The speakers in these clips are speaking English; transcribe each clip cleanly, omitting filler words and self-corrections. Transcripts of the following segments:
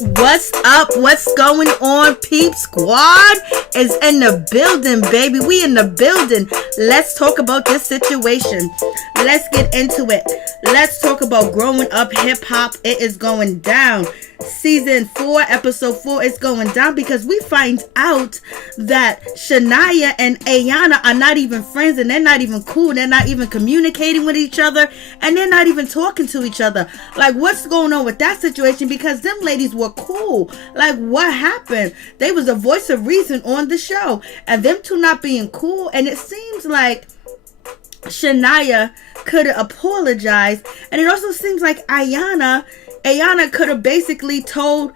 What's up? What's going on? Peep Squad is in the building, baby. We in the building. Let's talk about this situation. Let's get into it. Let's talk about growing up hip hop. It is going down. Season 4, episode 4 is going down because we find out that Shania and Ayanna are not even friends, and they're not even cool. They're not even communicating with each other, and they're not even talking to each other. Like, what's going on with that situation? Because them ladies were cool. Like, what happened? They was a voice of reason on the show, and them two not being cool. And it seems like Shania could have apologized, and it also seems like Ayana could have basically told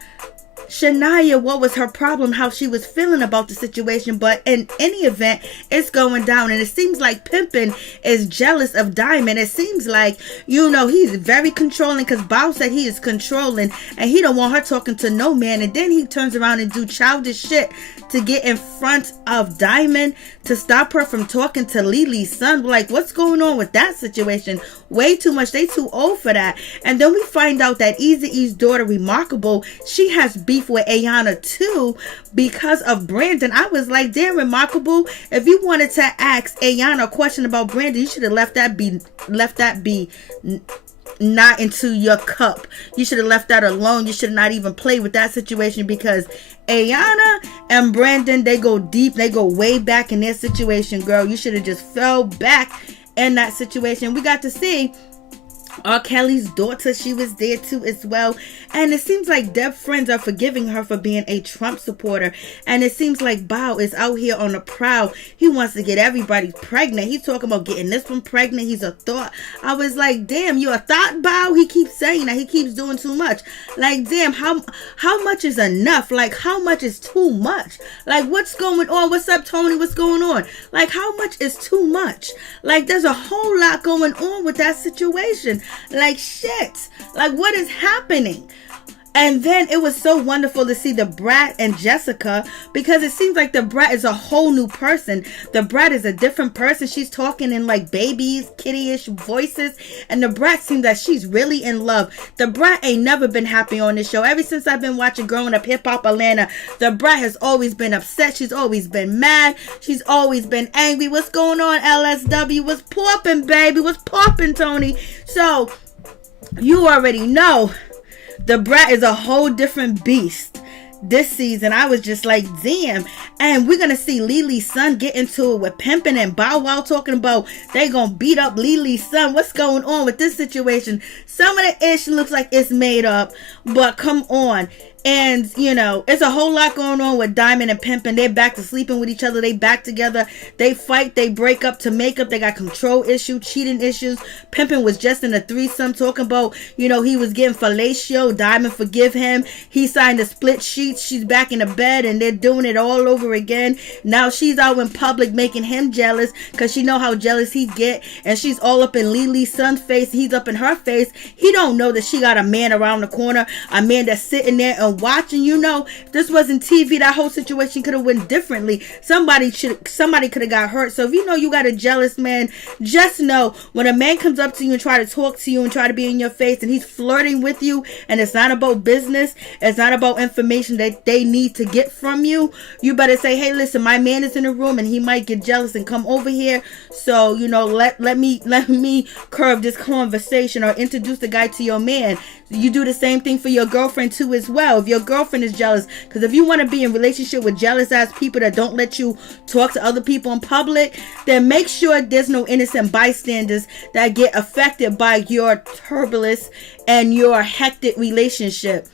Shania what was her problem, how she was feeling about the situation. But in any event, it's going down, and it seems like Pimpin is jealous of Diamond. It seems like, he's very controlling, because Bow said he is controlling and he don't want her talking to no man. And then he turns around and do childish shit to get in front of Diamond to stop her from talking to Lily's son. Like, what's going on with that situation? Way too much. They too old for that. And then we find out that Eazy-E's daughter, ReeMarkable, she has beef with Ayana too because of Brandon. I was like, damn, ReeMarkable, if you wanted to ask Ayana a question about Brandon, you should have left that be not into your cup. You should have left that alone. You should not even play with that situation, because Ayana and Brandon, they go deep. They go way back in their situation, girl. You should have just fell back in that situation. We got to see R. Kelly's daughter. She was there too as well. And it seems like Deb's friends are forgiving her for being a Trump supporter. And it seems like Bow is out here on the prowl. He wants to get everybody pregnant. He's talking about getting this one pregnant. He's a thought. I was like, damn, you a thought, Bow? He keeps saying that. He keeps doing too much. Like, damn, how much is enough? Like, how much is too much? Like, what's going on? What's up, Tony? What's going on? Like, how much is too much? Like, there's a whole lot going on with that situation. Like, shit. Like, what is happening? And then it was so wonderful to see the Brat and Jessica, because it seems like the Brat is a whole new person. The Brat is a different person. She's talking in like babies, kiddie-ish voices. And the Brat seems like she's really in love. The Brat ain't never been happy on this show. Ever since I've been watching Growing Up Hip Hop Atlanta, the Brat has always been upset. She's always been mad. She's always been angry. What's going on, LSW? What's poppin', baby? What's poppin', Tony? So, you already know. The Brat is a whole different beast this season. I was just like, damn. And we're going to see Lily's son get into it with Pimpin' and Bow Wow talking about they going to beat up Lily's son. What's going on with this situation? Some of the ish looks like it's made up, but come on. And, it's a whole lot going on with Diamond and Pimpin'. They're back to sleeping with each other. They back together. They fight. They break up to make up. They got control issues, cheating issues. Pimpin' was just in a threesome talking about, he was getting fellatio. Diamond forgive him. He signed a split sheet. She's back in the bed, and they're doing it all over again. Now she's out in public making him jealous, because she know how jealous he get. And she's all up in Lily's son's face. He's up in her face. He don't know that she got a man around the corner. A man that's sitting there and watching. If this wasn't TV, that whole situation could have went differently. Somebody could have got hurt. So if you got a jealous man, just know when a man comes up to you and try to talk to you and try to be in your face, and he's flirting with you, and it's not about business, it's not about information that they need to get from you, you better say, hey, listen, my man is in the room and he might get jealous and come over here. So let me curve this conversation, or introduce the guy to your man. You do the same thing for your girlfriend too as well. If your girlfriend is jealous, because if you want to be in relationship with jealous ass people that don't let you talk to other people in public, then make sure there's no innocent bystanders that get affected by your turbulence and your hectic relationship.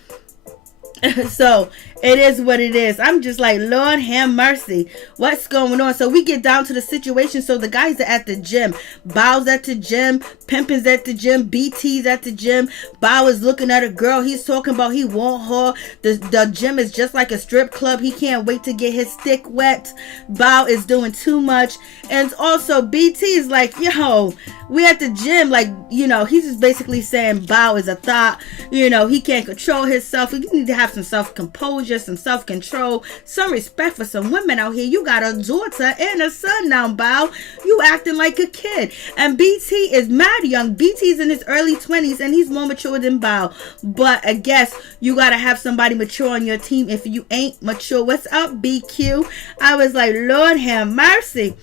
So it is what it is. I'm just like, Lord have mercy. What's going on? So we get down to the situation. So the guys are at the gym. Bow's at the gym. Pimpin's at the gym. BT's at the gym. Bow is looking at a girl. He's talking about he want her. The gym is just like a strip club. He can't wait to get his stick wet. Bow is doing too much. And also BT is like, yo, we at the gym. Like, he's just basically saying Bow is a thought. He can't control himself. You need to have some self-composure. just some self-control, some respect for some women out here. You got a daughter and a son now, Bow. You acting like a kid. And BT is mad young. BT's in his early 20s and he's more mature than Bow. But I guess you gotta have somebody mature on your team if you ain't mature. What's up, BQ? I was like, Lord have mercy.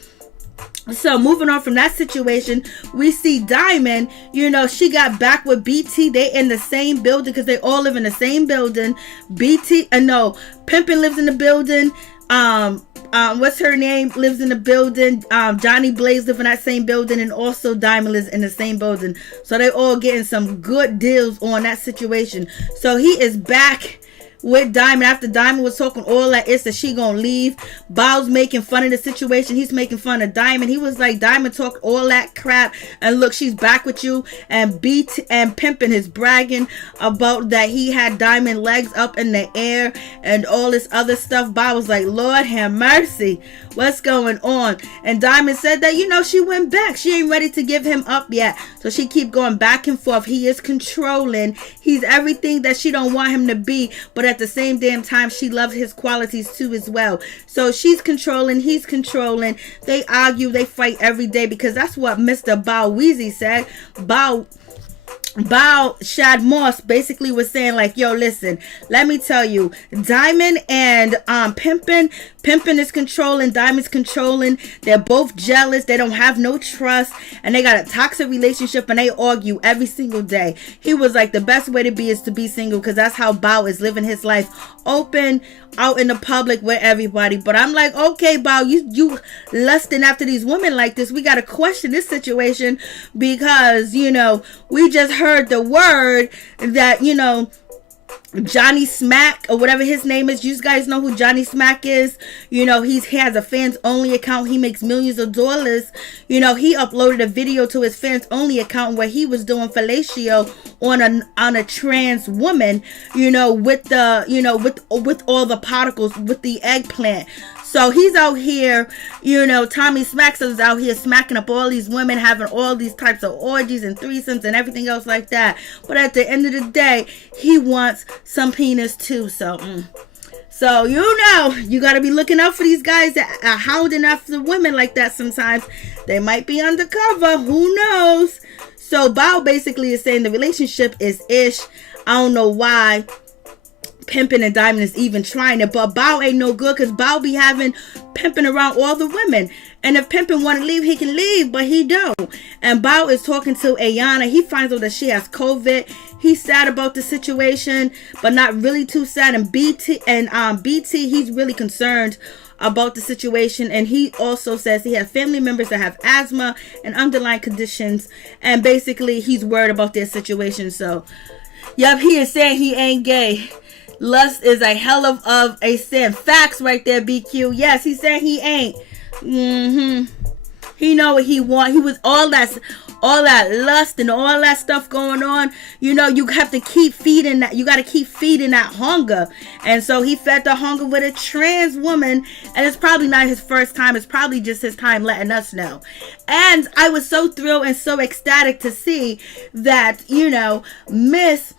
So moving on from that situation, we see Diamond, you know, she got back with BT. They in the same building because they all live in the same building. Pimpin lives in the building. What's her name lives in the building. Johnny Blaze live in that same building, and also Diamond lives in the same building. So they all getting some good deals on that situation. So he is back with Diamond after Diamond was talking all that is that she gonna leave. Bow's making fun of the situation. He's making fun of Diamond. He was like, Diamond talked all that crap, and look, she's back with you. And BT and Pimpin is bragging about that he had Diamond legs up in the air and all this other stuff. Bow was like, Lord have mercy, what's going on? And Diamond said that, you know, she went back. She ain't ready to give him up yet. So she keep going back and forth. He is controlling. He's everything that she don't want him to be, but at the same damn time, she loves his qualities too as well. So she's controlling, he's controlling. They argue, they fight every day, because that's what Mr. Bow Weezy said. Bow Shad Moss basically was saying like, yo, listen, let me tell you, Diamond and Pimpin is controlling, Diamond's controlling. They're both jealous. They don't have no trust, and they got a toxic relationship, and they argue every single day. He was like, the best way to be is to be single, because that's how Bow is living his life, open, out in the public with everybody. But I'm like, okay, Bow, you lusting after these women like this. We got to question this situation, because, you know, we just heard the word that, you know, Johnny Smack, or whatever his name is, you guys know who Johnny Smack is. You know, he has a fans only account. He makes millions of dollars. You know, he uploaded a video to his fans only account where he was doing fellatio on a trans woman, you know, with the, you know, with all the particles, with the eggplant. So he's out here, you know, Tommy Smacks is out here smacking up all these women, having all these types of orgies and threesomes and everything else like that. But at the end of the day, he wants some penis too. So, you know, you got to be looking out for these guys that are hounding after women like that sometimes. They might be undercover. Who knows? So Bow basically is saying the relationship is ish. I don't know why Pimpin and Diamond is even trying it, but Bow ain't no good, because Bow be having Pimpin around all the women, and if Pimpin want to leave, he can leave, but he don't. And Bow is talking to Ayana. He finds out that she has COVID. He's sad about the situation, but not really too sad. And BT, he's really concerned about the situation, and he also says he has family members that have asthma and underlying conditions, and basically he's worried about their situation. So yep, he is saying he ain't gay. Lust is a hell of a sin. Facts right there, BQ. Yes, he said he ain't. He know what he want. He was all that lust and all that stuff going on. You know, you have to keep feeding that. You got to keep feeding that hunger. And so he fed the hunger with a trans woman. And it's probably not his first time. It's probably just his time letting us know. And I was so thrilled and so ecstatic to see that, you know, Miss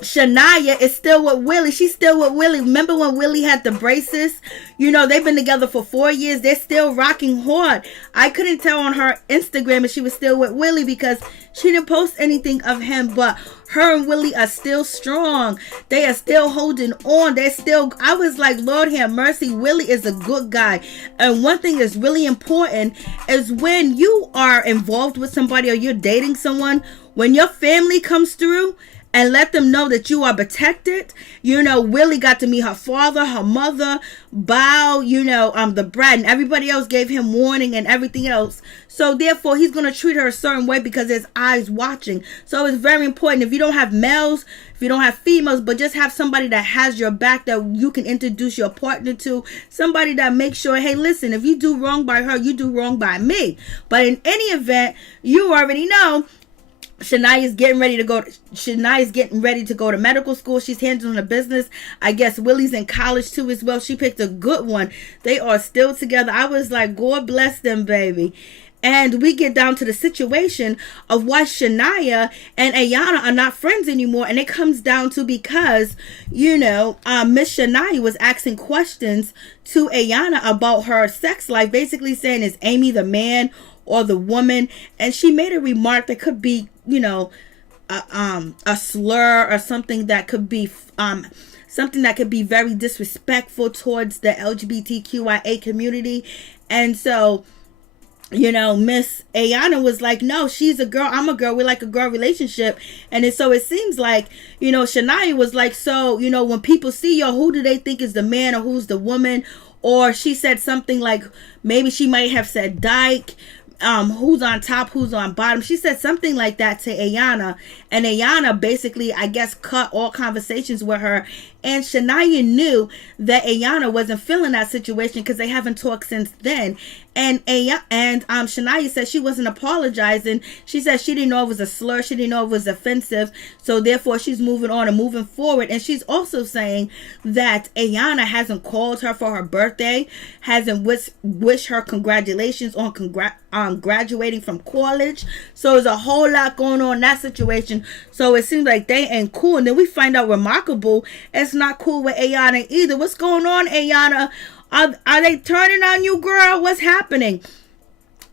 Shania is still with Willie. She's still with Willie. Remember when Willie had the braces? You know, they've been together for 4 years. They're still rocking hard. I couldn't tell on her Instagram if she was still with Willie, because she didn't post anything of him, but her and Willie are still strong. They are still holding on. I was like, Lord have mercy, Willie is a good guy. And one thing that's really important is when you are involved with somebody or you're dating someone, when your family comes through and let them know that you are protected. You know, Willie got to meet her father, her mother, Bow, you know, the Brat, and everybody else gave him warning and everything else. So therefore, he's going to treat her a certain way because there's eyes watching. So it's very important. If you don't have males, if you don't have females, but just have somebody that has your back, that you can introduce your partner to, somebody that makes sure, hey, listen, if you do wrong by her, you do wrong by me. But in any event, you already know Shania is getting ready to go to medical school. She's handling a business. I guess Willie's in college too as well. She picked a good one. They are still together. I was like, God bless them, baby. And we get down to the situation of why Shania and Ayanna are not friends anymore. And it comes down to because, Miss Shania was asking questions to Ayanna about her sex life, basically saying, is Amy the man or the woman? And she made a remark that could be, a slur or something that could be, very disrespectful towards the LGBTQIA community. And so, Miss Ayana was like, no, she's a girl, I'm a girl, we're like a girl relationship. And so it seems like, Shania was like, so, when people see you, who do they think is the man or who's the woman? Or she said something like, maybe she might have said dyke, who's on top, who's on bottom. She said something like that to Ayana, and Ayana basically, I guess, cut all conversations with her. And Shania knew that Ayana wasn't feeling that situation because they haven't talked since then. And Shania said she wasn't apologizing. She said she didn't know it was a slur. She didn't know it was offensive. So therefore, she's moving on and moving forward. And she's also saying that Ayana hasn't called her for her birthday, hasn't wished her congratulations on graduating from college. So there's a whole lot going on in that situation. So it seems like they ain't cool. And then we find out Remarkable is not cool with Ayana either. What's going on, Ayana? Are they turning on you, girl? What's happening?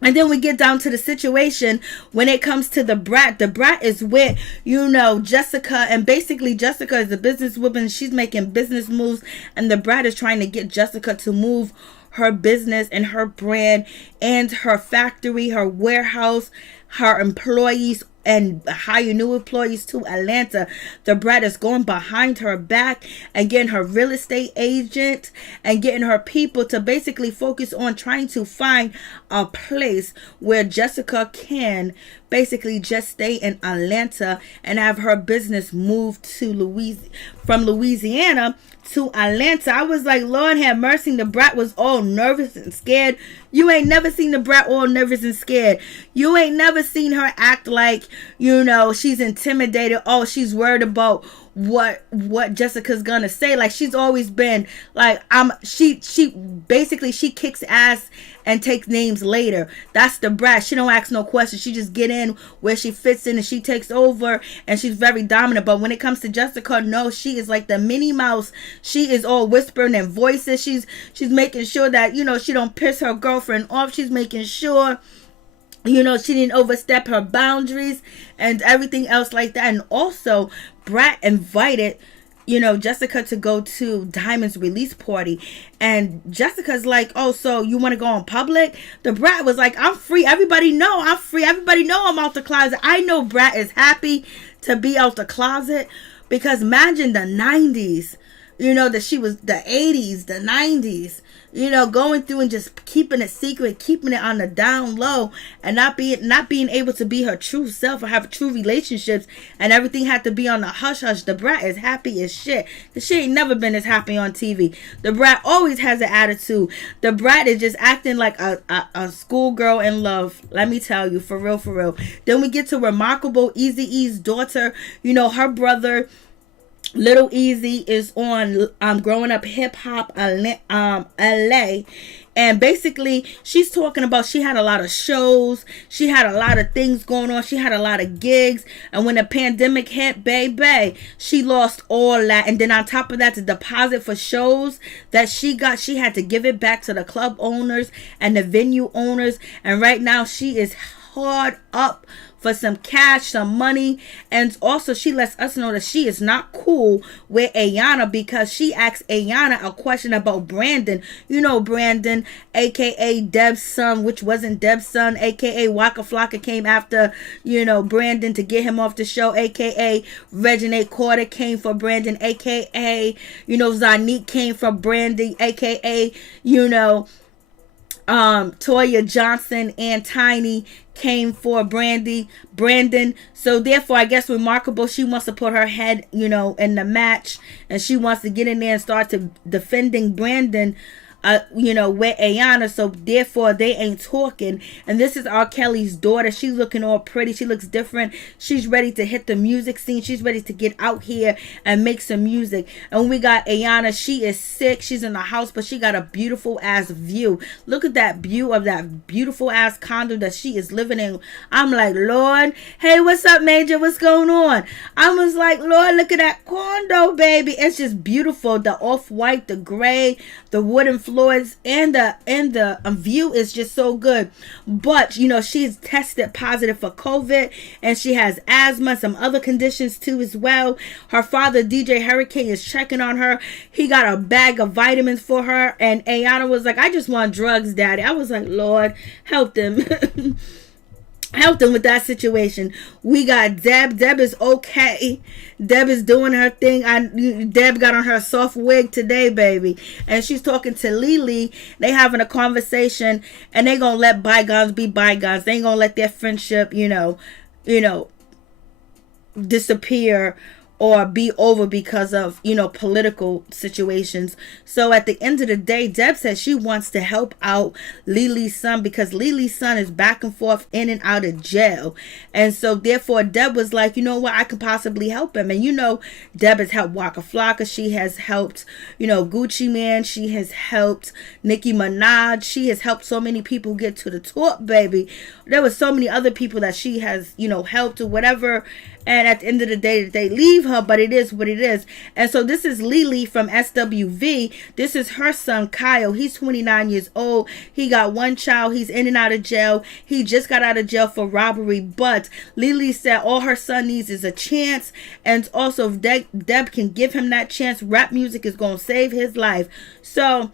And then we get down to the situation when it comes to the Brat. The Brat is with, Jessica. And basically Jessica is a businesswoman. She's making business moves. And the Brat is trying to get Jessica to move her business and her brand and her factory, her warehouse, her employees, and hire new employees to Atlanta. The Brat is going behind her back and getting her real estate agent and getting her people to basically focus on trying to find a place where Jessica can basically just stay in Atlanta and have her business move to from Louisiana to Atlanta. I was like, Lord have mercy. The Brat was all nervous and scared. You ain't never seen the Brat all nervous and scared. You ain't never seen her act like, she's intimidated. Oh, she's worried about what Jessica's gonna say. Like, she's always been like, she basically, she kicks ass and takes names later. That's the Brat. She don't ask no questions. She just get in where she fits in and she takes over, and she's very dominant. But when it comes to Jessica, no, she is like the Minnie Mouse. She is all whispering and voices. She's making sure that, she don't piss her girlfriend off. She's making sure, she didn't overstep her boundaries and everything else like that. And also, Brat invited, Jessica to go to Diamond's release party. And Jessica's like, oh, so you want to go in public? The Brat was like, I'm free. Everybody know I'm free. Everybody know I'm out the closet. I know Brat is happy to be out the closet, because imagine the 90s, that she was the 80s, the 90s, going through and just keeping it secret, keeping it on the down low, and not being able to be her true self or have true relationships, and everything had to be on the hush hush. The Brat is happy as shit. The shit ain't never been as happy on TV. The Brat always has an attitude. The Brat is just acting like a schoolgirl in love. Let me tell you, for real, for real. Then we get to Remarkable, Eazy-E's daughter. Her brother, Little Easy, is on Growing Up Hip Hop LA, and basically she's talking about she had a lot of shows, she had a lot of things going on, she had a lot of gigs, and when the pandemic hit, baby, she lost all that. And then on top of that, the deposit for shows that she got, she had to give it back to the club owners and the venue owners. And right now she is hard up for some cash, some money. And also she lets us know that she is not cool with Ayanna, because she asked Ayanna a question about Brandon. Brandon, aka Deb's son, which wasn't Deb's son, aka Waka Flocka came after, Brandon to get him off the show, aka Reginae Carter came for Brandon, aka, Zanique came for Brandy, aka, Toya Johnson and Tiny came for Brandon. So therefore, I guess Remarkable, she wants to put her head, in the match, and she wants to get in there and start to defending Brandon with Ayana, so therefore they ain't talking. And this is R. Kelly's daughter. She's looking all pretty. She looks different. She's ready to hit the music scene. She's ready to get out here and make some music. And we got Ayana. She is sick. She's in the house, but she got a beautiful ass view. Look at that view of that beautiful ass condo that she is living in. I'm like, Lord, hey, what's up, Major? What's going on? I was like, Lord, look at that condo, baby. It's just beautiful. The off-white, the gray, the wooden floors, and the view is just so good. But she's tested positive for COVID, and she has asthma, some other conditions too as well. Her father, DJ Hurricane, is checking on her. He got a bag of vitamins for her, and Ayana was like, I just want drugs, Daddy. I was like, Lord, help them. Help them with that situation. We got Deb. Deb is okay. Deb is doing her thing. Deb got on her soft wig today, baby. And she's talking to Lily. They having a conversation. And they gonna let bygones be bygones. They ain't gonna let their friendship, disappear or be over because of, political situations. So at the end of the day, Deb says she wants to help out Lily's son because Lily's son is back and forth in and out of jail. And so therefore Deb was like, you know what, I could possibly help him. And Deb has helped Waka Flocka. She has helped, Gucci Man. She has helped Nicki Minaj. She has helped so many people get to the top, baby. There were so many other people that she has, helped or whatever. And at the end of the day, they leave her, but it is what it is. And so this is Lily from SWV. This is her son, Kyle. He's 29 years old. He got one child. He's in and out of jail. He just got out of jail for robbery. But Lily said all her son needs is a chance. And also, if Deb can give him that chance, rap music is going to save his life. So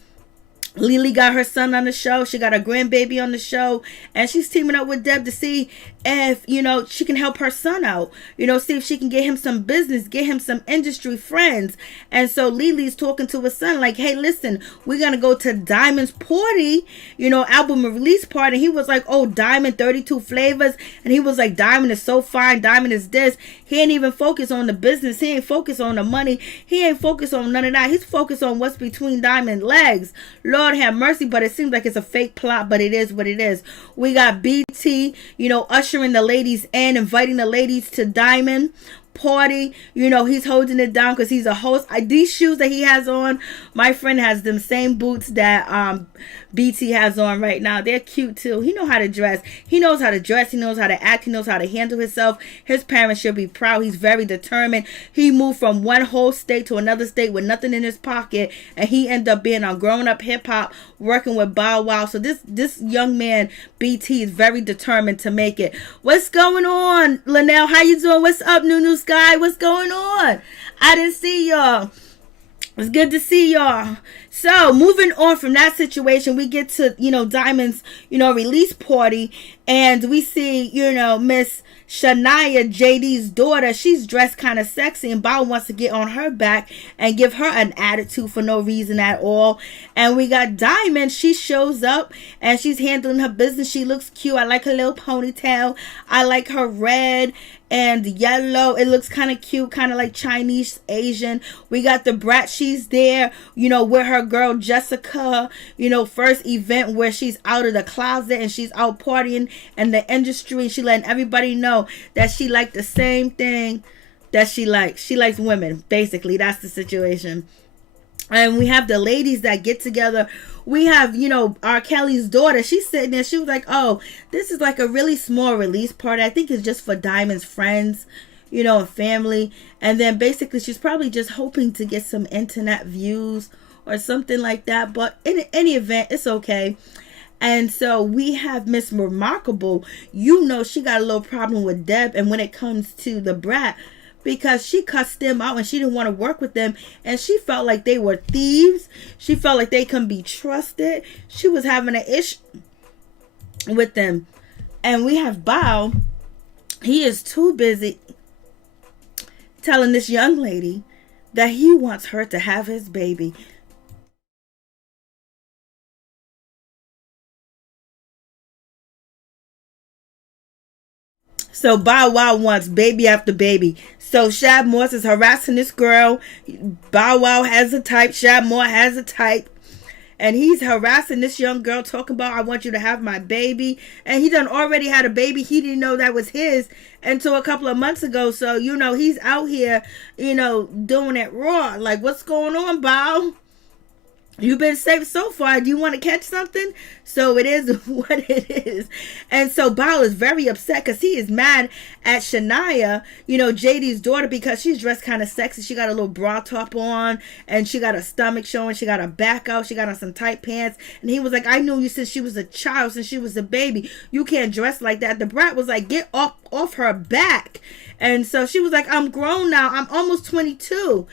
Lily got her son on the show. She got her grandbaby on the show. And she's teaming up with Deb to see if, she can help her son out. See if she can get him some business, get him some industry friends. And so Lily's talking to his son like, hey, listen, we're going to go to Diamond's party, album release party. And he was like, oh, Diamond, 32 flavors. And he was like, Diamond is so fine. Diamond is this. He ain't even focused on the business. He ain't focused on the money. He ain't focused on none of that. He's focused on what's between Diamond's legs. Lord have mercy, but it seems like it's a fake plot, but it is what it is. We got BT, ushering the ladies in, inviting the ladies to Diamond party. He's holding it down because he's a host. These shoes that he has on, my friend has them same boots that BT has on right now. They're cute too. He knows how to dress. He knows how to dress. He knows how to act. He knows how to handle himself. His parents should be proud. He's very determined. He moved from one whole state to another state with nothing in his pocket, and he ended up being on growing up hip hop, working with Bow Wow. So this young man BT is very determined to make it. What's going on, Linnell? How you doing? What's up, New Sky? What's going on? I didn't see y'all. It's good to see y'all. So moving on from that situation, we get to Diamond's release party, and we see Miss Shania, JD's daughter. She's dressed kind of sexy, and Bow wants to get on her back and give her an attitude for no reason at all. And we got Diamond. She shows up and she's handling her business. She looks cute. I like her little ponytail. I like her red and yellow. It looks kind of cute, kind of like Chinese Asian. We got the Brat. She's there, with her girl Jessica, first event where she's out of the closet and she's out partying in the industry. She letting everybody know that she liked the same thing that she likes. She likes women, basically. That's the situation. And we have the ladies that get together. We have, R. Kelly's daughter. She's sitting there. She was like, oh, this is like a really small release party. I think it's just for Diamond's friends, and family. And then basically she's probably just hoping to get some internet views or something like that. But in any event, it's okay. And so we have Miss ReeMarkable. She got a little problem with Deb. And when it comes to the Brat, because she cussed them out and she didn't want to work with them, and she felt like they were thieves. She felt like they couldn't be trusted. She was having an issue with them. And we have Bow. He is too busy telling this young lady that he wants her to have his baby. So Bow Wow wants baby after baby. So Shab Morse is harassing this girl. Bow Wow has a type. Shab Moore has a type. And he's harassing this young girl, talking about, I want you to have my baby. And he done already had a baby. He didn't know that was his until a couple of months ago. So, he's out here, doing it raw. Like, what's going on, Bow? You've been safe so far. Do you want to catch something? So it is what it is. And so Bao is very upset because he is mad at Shania, JD's daughter, because she's dressed kind of sexy. She got a little bra top on and she got her stomach showing. She got her back out. She got on some tight pants. And he was like, I knew you since she was a child, since she was a baby. You can't dress like that. The brat was like, get off her back. And so she was like, I'm grown now. I'm almost 22.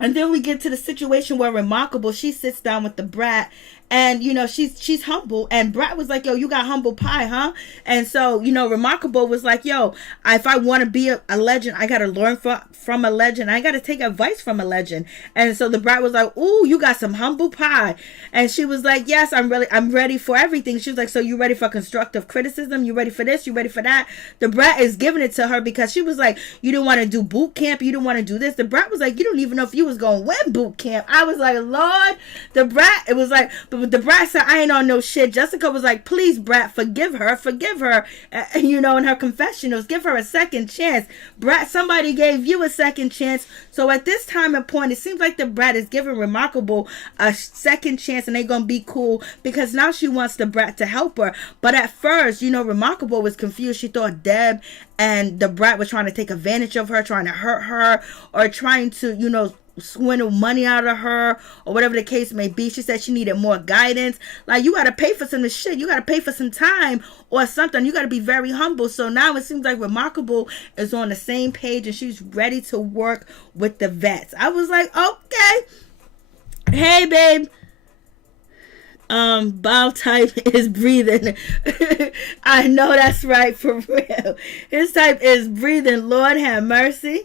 And then we get to the situation where ReeMarkable, she sits down with the brat, and she's humble, and Brat was like, yo, you got humble pie, huh? And so ReeMarkable was like, yo, if I want to be a legend, I gotta learn from a legend. I gotta take advice from a legend. And so the Brat was like, ooh, you got some humble pie. And she was like, yes, I'm ready for everything. She was like, so you ready for constructive criticism? You ready for this? You ready for that? The Brat is giving it to her because she was like, you didn't want to do boot camp, you didn't want to do this. The Brat was like, you don't even know if you was gonna win boot camp. I was like, Lord. The Brat, it was like, but the Brat said, I ain't on no shit. Jessica was like, please, Brat, forgive her. In her confessionals, give her a second chance. Brat, somebody gave you a second chance. So at this time and point, it seems like the Brat is giving ReeMarkable a second chance, and they gonna be cool because now she wants the Brat to help her. But at first, ReeMarkable was confused. She thought Deb and the Brat were trying to take advantage of her, trying to hurt her, or trying to, swindle money out of her, or whatever the case may be. She said she needed more guidance. Like, you got to pay for some shit. You got to pay for some time or something. You got to be very humble. So now it seems like ReeMarkable is on the same page and she's ready to work with the vets. I was like, okay. Hey, babe. Bow type is breathing. I know that's right, for real. His type is breathing. Lord have mercy.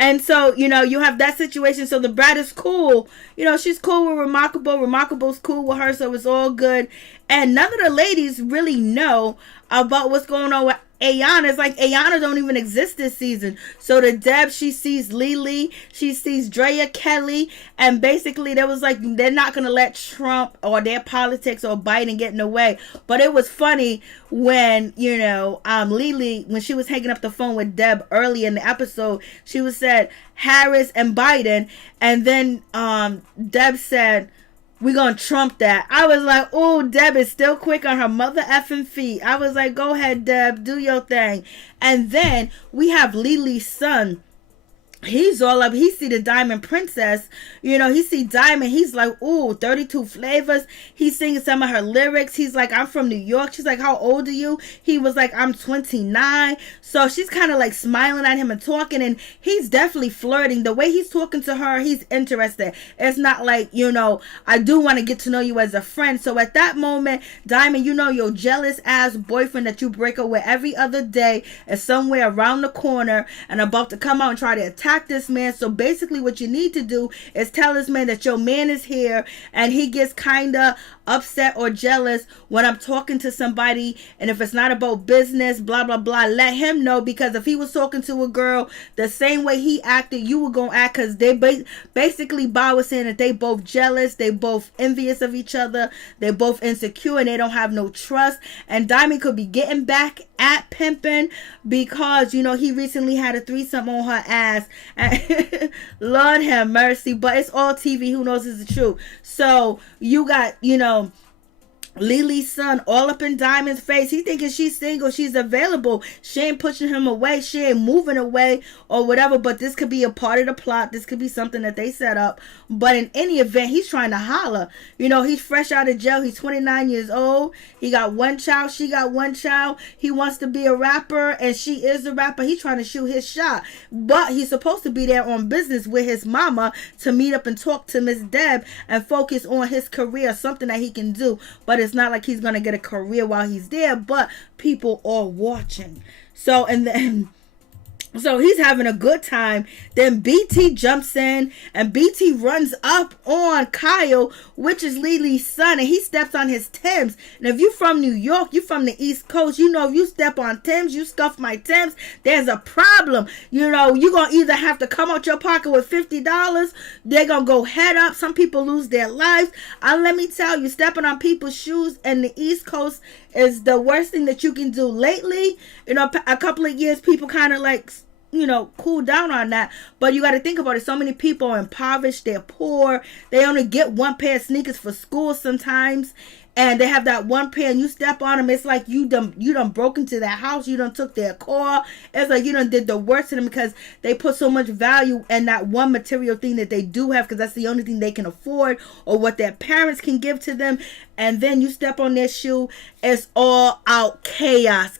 And so, you have that situation. So the Brat is cool. She's cool with ReeMarkable. ReeMarkable's cool with her. So it's all good. And none of the ladies really know about what's going on with Ayana. It's like Ayana don't even exist this season. So the Deb, she sees Lily, she sees Drea Kelly, and basically there was like, they're not gonna let Trump or their politics or Biden get in the way. But it was funny when Lily, when she was hanging up the phone with Deb early in the episode, she was said Harris and Biden, and then Deb said, we gonna trump that. I was like, oh, Deb is still quick on her mother effing feet. I was like, go ahead, Deb, do your thing. And then we have Lily's son. He's all up. He see the Diamond Princess. He see Diamond. He's like, ooh, 32 flavors. He's singing some of her lyrics. He's like, I'm from New York. She's like, how old are you? He was like, I'm 29. So she's kind of like smiling at him and talking. And he's definitely flirting. The way he's talking to her, he's interested. It's not like, I do want to get to know you as a friend. So at that moment, Diamond, your jealous ass boyfriend that you break up with every other day is somewhere around the corner and about to come out and try to attack this man. So basically what you need to do is tell this man that your man is here, and he gets kind of upset or jealous when I'm talking to somebody, and if it's not about business, blah blah blah, let him know, because if he was talking to a girl the same way he acted, you were gonna act, because they basically Bob was saying that they both jealous, they both envious of each other, they both insecure, and they don't have no trust. And Diamond could be getting back at Pimpin because he recently had a threesome on her ass. Lord have mercy, but it's all TV. Who knows is the truth? So you got Lily's son all up in Diamond's face. He thinking she's single, she's available. She ain't pushing him away, she ain't moving away or whatever. But this could be a part of the plot. This could be something that they set up. But in any event, he's trying to holler. He's fresh out of jail. He's 29 years old. He got one child. She got one child. He wants to be a rapper, and she is a rapper. He's trying to shoot his shot. But he's supposed to be there on business with his mama to meet up and talk to Miss Deb and focus on his career, something that he can do. But it's not like he's gonna get a career while he's there, but people are watching. So, and then So he's having a good time. Then BT jumps in and BT runs up on Kyle, which is Lele's son, and he steps on his Timbs. And if you from New York, you from the East Coast, you know if you step on Timbs, you scuff my Timbs, there's a problem. You know, you're going to either have to come out your pocket with $50, they're going to go head up. Some people lose their lives. Let me tell you, stepping on people's shoes in the East Coast is the worst thing that you can do. Lately, you know, a couple of years, people kind of like, you know, cool down on that. But you got to think about it. So many people are impoverished. They're poor. They only get one pair of sneakers for school sometimes. And they have that one pair and you step on them. It's like you done broke into their house. You done took their car. It's like you done did the worst to them because they put so much value in that one material thing that they do have because that's the only thing they can afford or what their parents can give to them. And then you step on their shoe. It's all out chaos.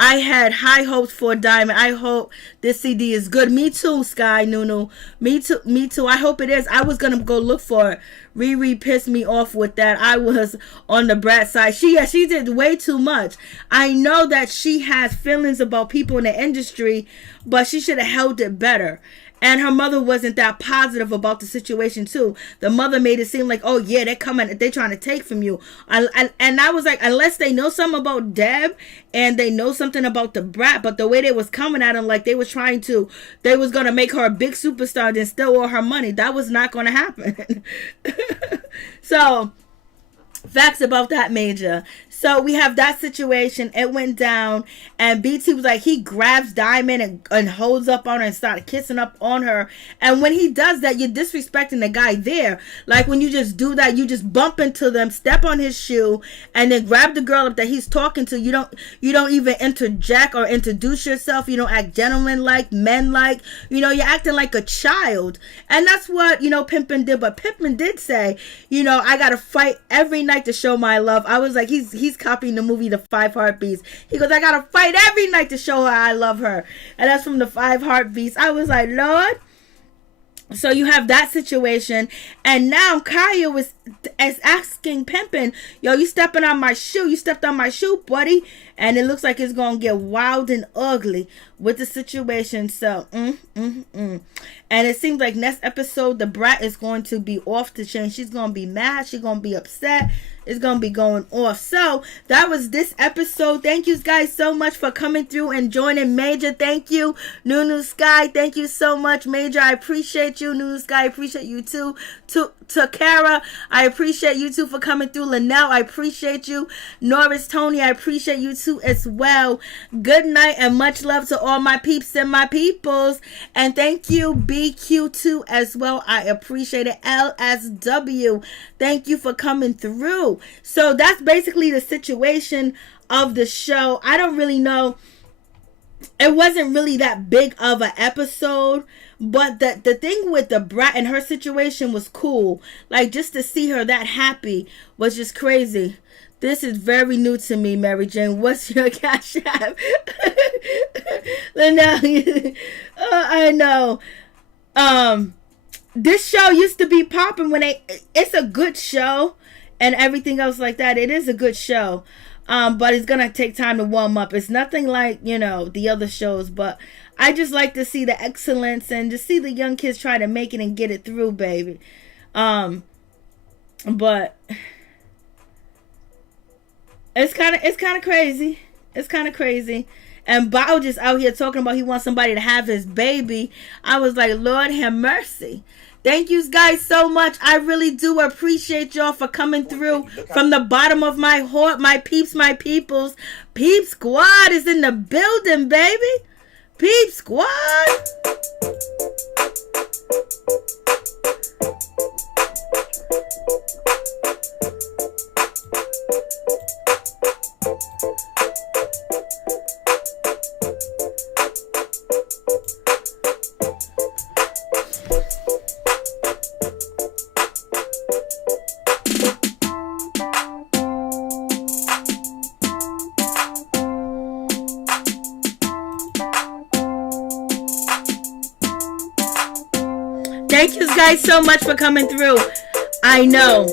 I had high hopes for Diamond. I hope this CD is good. Me too, Sky Nunu. Me too. I hope it is. I was going to go look for it. Riri pissed me off with that. I was on the Brat side. She did way too much. I know that she has feelings about people in the industry, but she should have held it better. And her mother wasn't that positive about the situation too. The mother made it seem like, oh yeah, they're coming, they're trying to take from you. And I was like, unless they know something about Deb and they know something about the Brat, but the way they was coming at him, like they was going to make her a big superstar and then steal all her money. That was not going to happen. So, facts about that, Major. So we have that situation. It went down and BT was like, he grabs Diamond and holds up on her and started kissing up on her. And when he does that, you're disrespecting the guy there. Like when you just do that, you just bump into them, step on his shoe, and then grab the girl up that he's talking to. You don't even interject or introduce yourself. You don't act gentleman-like, men-like. You know, you're acting like a child. And that's what, you know, Pimpin did. But Pimpin did say, you know, I gotta fight every night to show my love. I was like, he's copying the movie The 5 Heartbeats. He goes, I gotta fight every night to show her I love her. And that's from The 5 Heartbeats. I was like, Lord. So you have that situation. And now Kyle is asking Pimpin, yo, you stepping on my shoe. You stepped on my shoe, buddy. And it looks like it's going to get wild and ugly with the situation. So, And it seems like next episode, the Brat is going to be off the chain. She's going to be mad. She's going to be upset. It's going to be going off. So, that was this episode. Thank you guys so much for coming through and joining. Major, thank you. Nunu Sky, thank you so much. Major, I appreciate you. Nunu Sky, I appreciate you too. To Kara, I appreciate you too for coming through. Linnell, I appreciate you. Norris, Tony, I appreciate you too as well. Good night and much love to all my peeps and my peoples. And thank you, BQ2 as well. I appreciate it. LSW, thank you for coming through. So that's basically the situation of the show. I don't really know. It wasn't really that big of an episode. But the thing with the Brat and her situation was cool. Like, just to see her that happy was just crazy. This is very new to me, Mary Jane. What's your cash app? I know. This show used to be popping when it's a good show and everything else like that. It is a good show. But it's going to take time to warm up. It's nothing like, you know, the other shows, but I just like to see the excellence and just see the young kids try to make it and get it through, baby. But it's kind of crazy. It's kind of crazy. And Bao just out here talking about he wants somebody to have his baby. I was like, Lord have mercy. Thank you guys so much. I really do appreciate y'all for coming through from the bottom of my heart. My peeps, my peoples. Peep Squad is in the building, baby. Peep Squad. Thank you guys so much for coming through. I know.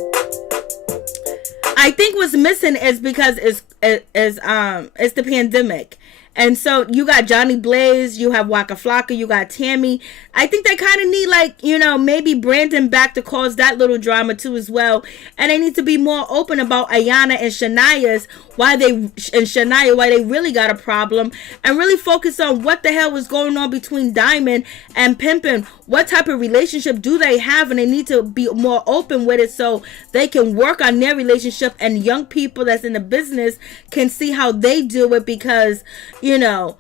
I think what's missing is because it's the pandemic. And so you got Johnny Blaze, you have Waka Flocka, you got Tammy. I think they kind of need, like, you know, maybe Brandon back to cause that little drama too as well. And they need to be more open about Ayana and Shania's, why they really got a problem, and really focus on what the hell was going on between Diamond and Pimpin. What type of relationship do they have? And they need to be more open with it so they can work on their relationship, and young people that's in the business can see how they do it, because, you know,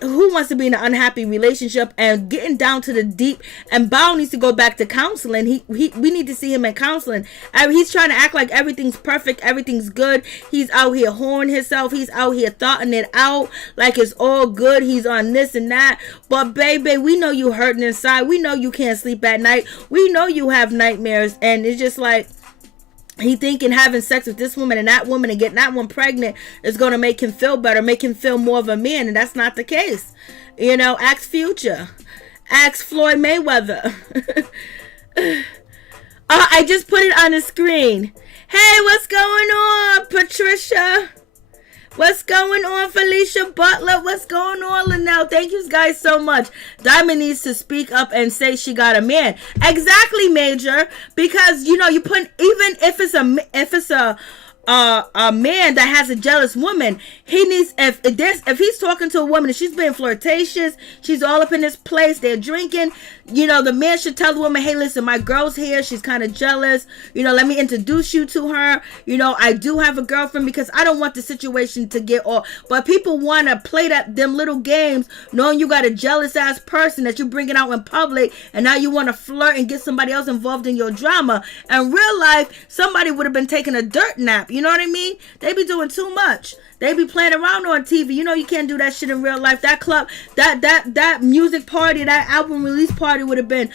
who wants to be in an unhappy relationship? And getting down to the deep, and Bao needs to go back to counseling. We need to see him in counseling. He's trying to act like everything's perfect, everything's good. He's out here whoring himself. He's out here thoughting it out like it's all good. He's on this and that. But baby, we know you hurting inside. We know you can't sleep at night. We know you have nightmares, and it's just like, he thinking having sex with this woman and that woman and getting that one pregnant is going to make him feel better, make him feel more of a man. And that's not the case. You know, ask Future. Ask Floyd Mayweather. I just put it on the screen. Hey, what's going on, Patricia? What's going on, Felicia Butler? What's going on, Linnell? Thank you guys so much. Diamond needs to speak up and say she got a man. Exactly, Major. Because, you know, you put, even if it's a man that has a jealous woman, he needs, if he's talking to a woman and she's being flirtatious, she's all up in this place, they're drinking, you know, the man should tell the woman, hey, listen, my girl's here, she's kind of jealous, you know, let me introduce you to her, you know, I do have a girlfriend, because I don't want the situation to get off. But people want to play them little games, knowing you got a jealous ass person that you're bringing out in public, and now you want to flirt and get somebody else involved in your drama. In real life, somebody would have been taking a dirt nap. You know what I mean? They be doing too much. They be playing around on TV. You know you can't do that shit in real life. That club, that music party, that album release party would have been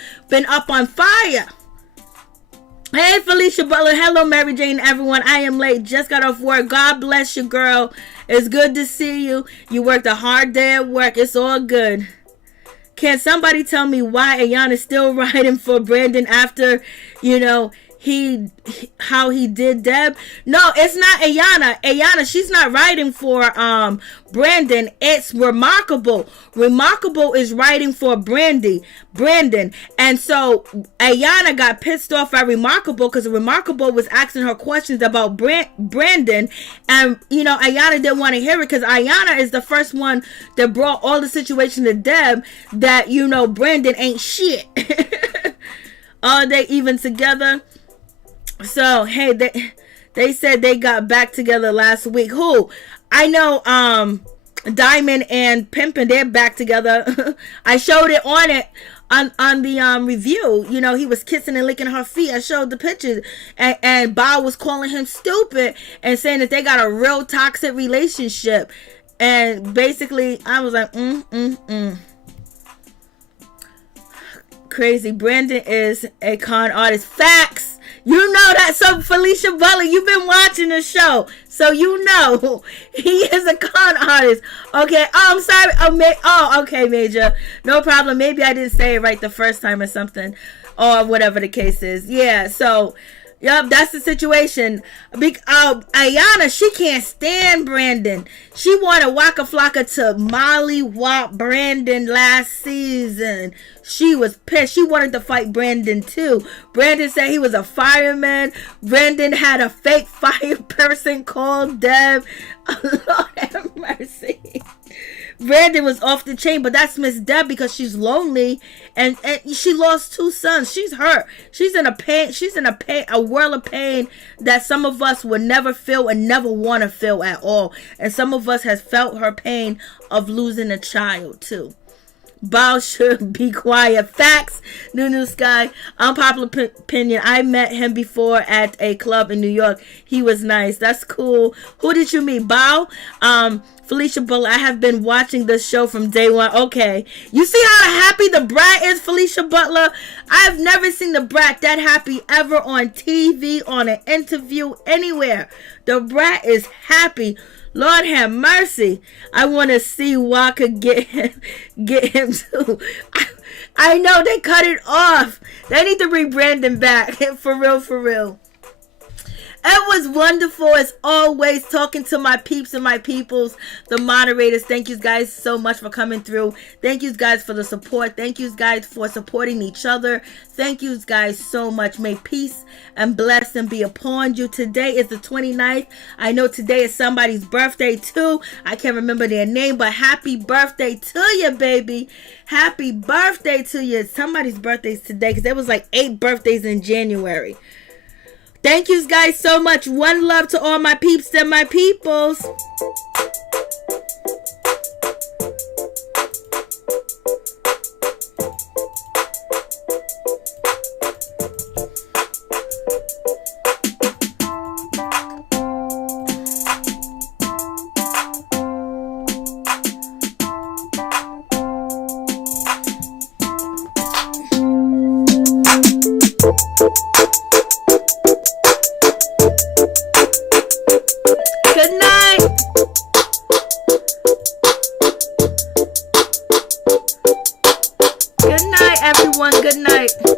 up on fire. Hey, Felicia Butler. Hello, Mary Jane, everyone. I am late. Just got off work. God bless you, girl. It's good to see you. You worked a hard day at work. It's all good. Can somebody tell me why Ayana's still riding for Brandon after, you know, how he did Deb? No, it's not Ayana, she's not writing for Brandon. It's Remarkable. Remarkable is writing for Brandon. And so Ayana got pissed off at Remarkable because Remarkable was asking her questions about Brandon, and you know, Ayana didn't want to hear it because Ayana is the first one that brought all the situation to Deb that, you know, Brandon ain't shit. Are they even together? So, hey, they said they got back together last week. Who? I know Diamond and Pimpin, they're back together. I showed it on the review. You know, he was kissing and licking her feet. I showed the pictures. And Bob was calling him stupid and saying that they got a real toxic relationship. And basically, I was like, Crazy. Brandon is a con artist. Facts. You know that. So Felicia Butler, you've been watching the show, so you know he is a con artist. Okay. Oh, I'm sorry. Okay, Major. No problem. Maybe I didn't say it right the first time or something, or whatever the case is. Yeah. So, yep, that's the situation. Ayana, she can't stand Brandon. She wanted Waka Flocka to Molly Wop Brandon last season. She was pissed. She wanted to fight Brandon too. Brandon said he was a fireman. Brandon had a fake fire person called Deb. Lord have mercy. Brandon was off the chain, but that's Miss Deb because she's lonely and she lost 2 sons. She's hurt. She's in a pain. She's in a world of pain that some of us would never feel and never want to feel at all. And some of us has felt her pain of losing a child too. Bao should be quiet. Facts. New Sky. Unpopular opinion. I met him before at a club in New York. He was nice. That's cool. Who did you meet? Bao? Felicia Butler. I have been watching this show from day one. Okay. You see how happy the Brat is, Felicia Butler? I've never seen the Brat that happy ever on TV, on an interview, anywhere. The Brat is happy. Lord have mercy. I want to see Waka get him too. I know they cut it off. They need to bring Brandon back. For real. It was wonderful as always talking to my peeps and my peoples, the moderators. Thank you guys so much for coming through. Thank you guys for the support. Thank you guys for supporting each other. Thank you guys so much. May peace and blessing be upon you. Today is the 29th. I know today is somebody's birthday too. I can't remember their name, but happy birthday to you, baby. Happy birthday to you. Somebody's birthday is today because there was like 8 birthdays in January. Thank you guys so much. One love to all my peeps and my peoples. Good night, everyone. Good night.